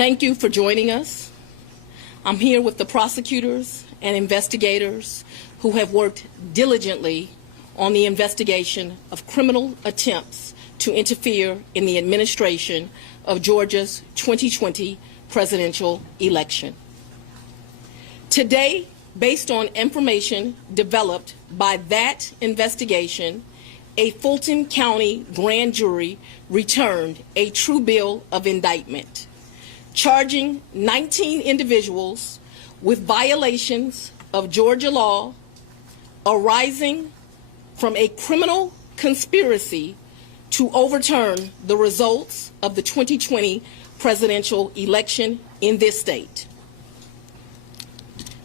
Thank you for joining us. I'm here with the prosecutors and investigators who have worked diligently on the investigation of criminal attempts to interfere in the administration of Georgia's 2020 presidential election. Today, based on information developed by that investigation, a Fulton County grand jury returned a true bill of indictment, charging 19 individuals with violations of Georgia law arising from a criminal conspiracy to overturn the results of the 2020 presidential election in this state.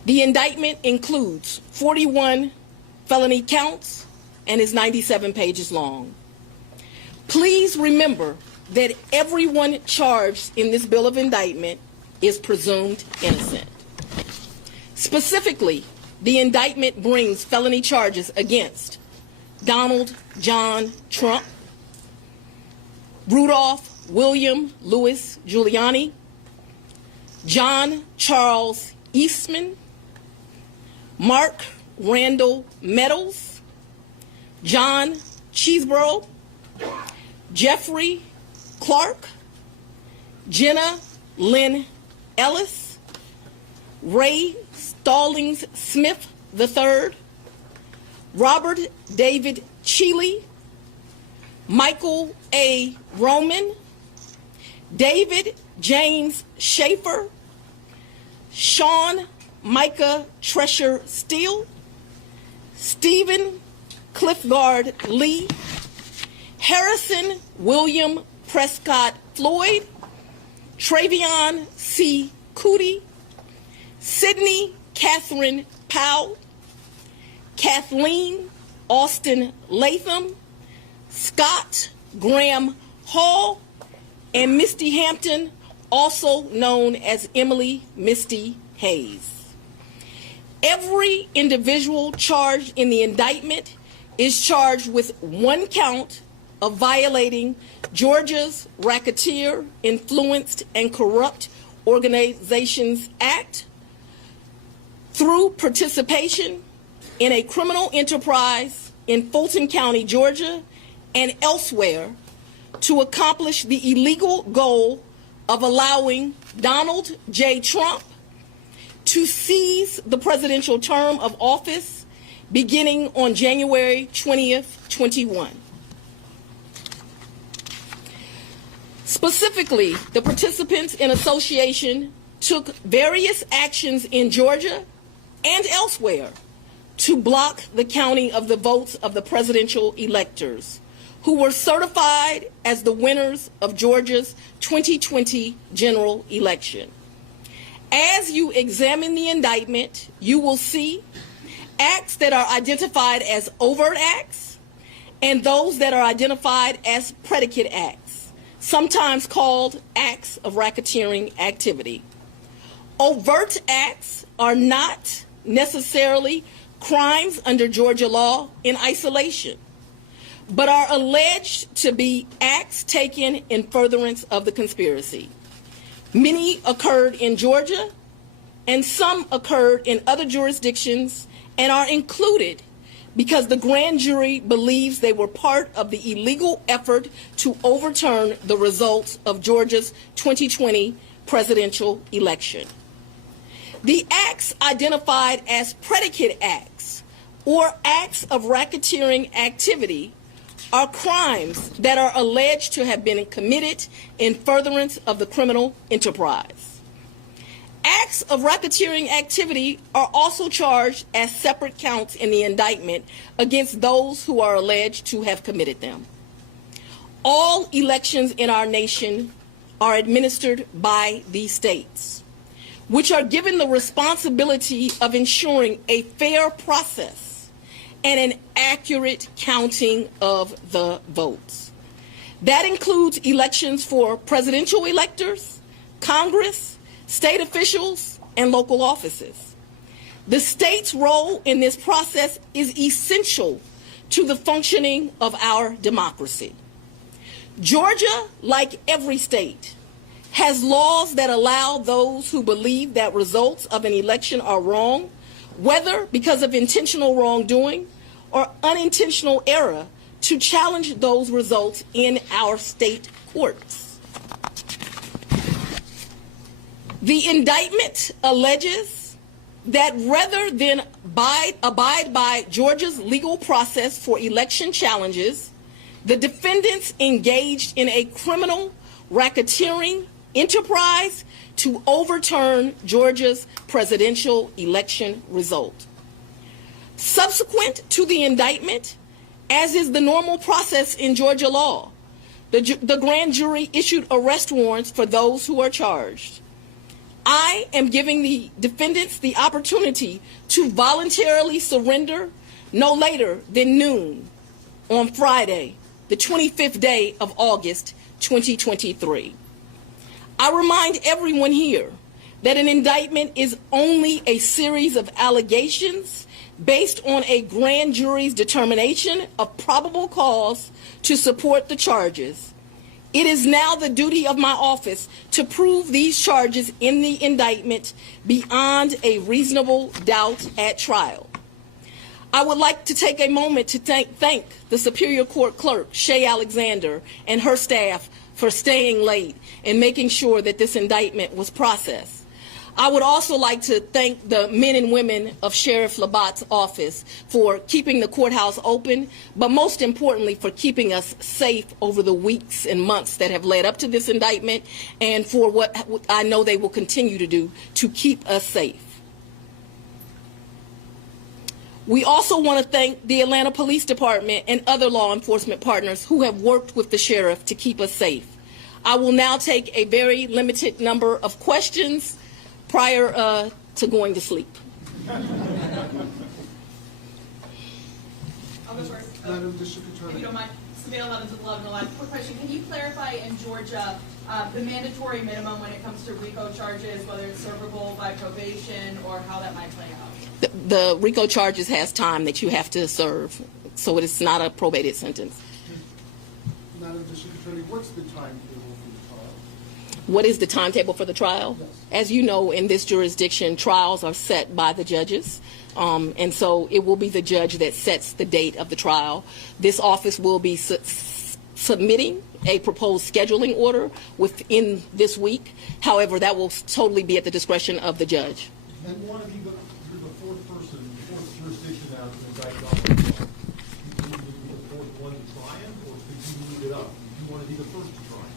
The indictment includes 41 felony counts and is 97 pages long. Please remember that everyone charged in this bill of indictment is presumed innocent. Specifically, the indictment brings felony charges against Donald John Trump, Rudolph William Louis Giuliani, John Charles Eastman, Mark Randall Meadows, John Cheeseborough, Jeffrey Clark, Jenna Lynn Ellis, Ray Stallings Smith III, Robert David Cheeley, Michael A. Roman, David James Schaefer, Sean Micah Tresher Steele, Stephen Cliffgard Lee, Harrison William Prescott Floyd, Travion C. Cootie, Sydney Catherine Powell, Kathleen Austin Latham, Scott Graham Hall, and Misty Hampton, also known as Emily Misty Hayes. Every individual charged in the indictment is charged with one count of violating Georgia's Racketeer, Influenced, and Corrupt Organizations Act through participation in a criminal enterprise in Fulton County, Georgia, and elsewhere to accomplish the illegal goal of allowing Donald J. Trump to seize the presidential term of office beginning on January 20th, 21. Specifically, the participants in association took various actions in Georgia and elsewhere to block the counting of the votes of the presidential electors who were certified as the winners of Georgia's 2020 general election. As you examine the indictment, you will see acts that are identified as overt acts and those that are identified as predicate acts, sometimes called acts of racketeering activity. Overt acts are not necessarily crimes under Georgia law in isolation, but are alleged to be acts taken in furtherance of the conspiracy. Many occurred in Georgia, and some occurred in other jurisdictions and are included because the grand jury believes they were part of the illegal effort to overturn the results of Georgia's 2020 presidential election. The acts identified as predicate acts or acts of racketeering activity are crimes that are alleged to have been committed in furtherance of the criminal enterprise. Acts of racketeering activity are also charged as separate counts in the indictment against those who are alleged to have committed them. All elections in our nation are administered by these states, which are given the responsibility of ensuring a fair process and an accurate counting of the votes. That includes elections for presidential electors, Congress, state officials, and local offices. The state's role in this process is essential to the functioning of our democracy. Georgia, like every state, has laws that allow those who believe that results of an election are wrong, whether because of intentional wrongdoing or unintentional error, to challenge those results in our state courts. The indictment alleges that rather than abide by Georgia's legal process for election challenges, the defendants engaged in a criminal racketeering enterprise to overturn Georgia's presidential election result. Subsequent to the indictment, as is the normal process in Georgia law, the grand jury issued arrest warrants for those who are charged. I am giving the defendants the opportunity to voluntarily surrender no later than noon on Friday, the 25th day of August, 2023. I remind everyone here that an indictment is only a series of allegations based on a grand jury's determination of probable cause to support the charges. It is now the duty of my office to prove these charges in the indictment beyond a reasonable doubt at trial. I would like to take a moment to thank the Superior Court Clerk, Shay Alexander, and her staff for staying late and making sure that this indictment was processed. I would also like to thank the men and women of Sheriff Labatt's office for keeping the courthouse open, but most importantly for keeping us safe over the weeks and months that have led up to this indictment, and for what I know they will continue to do to keep us safe. We also want to thank the Atlanta Police Department and other law enforcement partners who have worked with the sheriff to keep us safe. I will now take a very limited number of questions prior to going to sleep. I'll go first. Madam District Attorney. If you don't mind, Surveil 11 to 11 alive. Quick question. Can you clarify in Georgia the mandatory minimum when it comes to RICO charges, whether it's servable by probation or how that might play out? The RICO charges has time that you have to serve, so it is not a probated sentence. Madam District Attorney, what's the timetable for the trial? What is the timetable for the trial? Yes. As you know, in this jurisdiction, trials are set by the judges, and so it will be the judge that sets the date of the trial. This office will be submitting a proposed scheduling order within this week. However, that will totally be at the discretion of the judge. And one of you, you're the fourth person, the fourth jurisdiction now to indict Donald Trump. Do you need to be the fourth one to try him, or could you leave it up? Do you want to be the first to try him?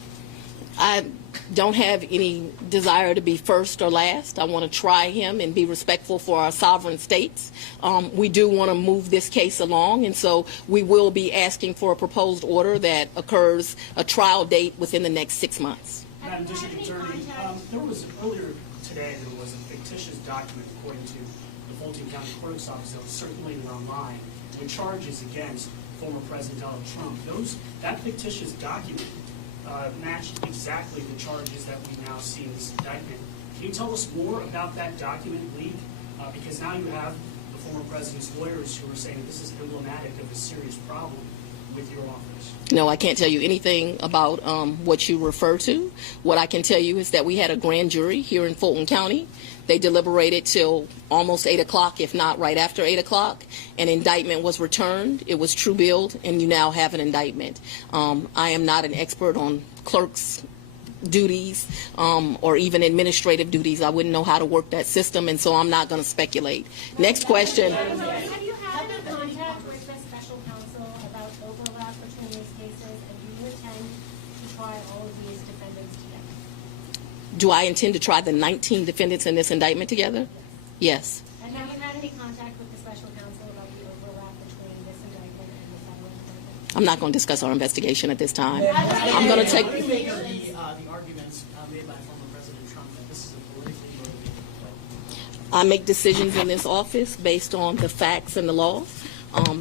I don't have any desire to be first or last. I want to try him and be respectful for our sovereign states. We do want to move this case along, and so we will be asking for a proposed order that occurs a trial date within the next 6 months. Madam District Attorney, there was earlier today there was a fictitious document according to the Fulton County Clerk's Office that was circulated online with charges against former President Donald Trump. That fictitious document matched exactly the charges that we now see in this indictment. Can you tell us more about that document leak? Because now you have the former president's lawyers who are saying this is emblematic of a serious problem with your office. No, I can't tell you anything about what you refer to. What I can tell you is that we had a grand jury here in Fulton County. They deliberated till almost 8 o'clock, if not right after 8 o'clock. An indictment was returned. It was true billed, and you now have an indictment. I am not an expert on clerks' duties or even administrative duties. I wouldn't know how to work that system, and so I'm not going to speculate. Next question. Have you had any contact with the special counsel about overlap between these cases, and do you intend to try all of these defendants together? Do I intend to try the 19 defendants in this indictment together? Yes. And have you had any contact with the special counsel about the overlap between this indictment and the federal indictment? I'm not going to discuss our investigation at this time. I'm going to take... What do you make of the arguments made by former President Trump that this is a politically motivated play? I make decisions in this office based on the facts and the law.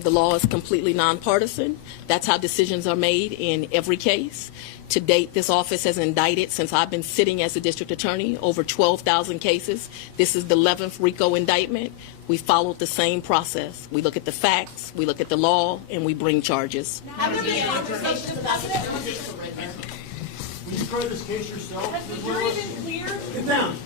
The law is completely nonpartisan. That's how decisions are made in every case. To date, this office has indicted, since I've been sitting as a district attorney, over 12,000 cases. This is the 11th RICO indictment. We followed the same process. We look at the facts, we look at the law, and we bring charges. Have there been conversations about the When you try this case yourself? Has the Ms. jury Willis? been cleared? Sit down.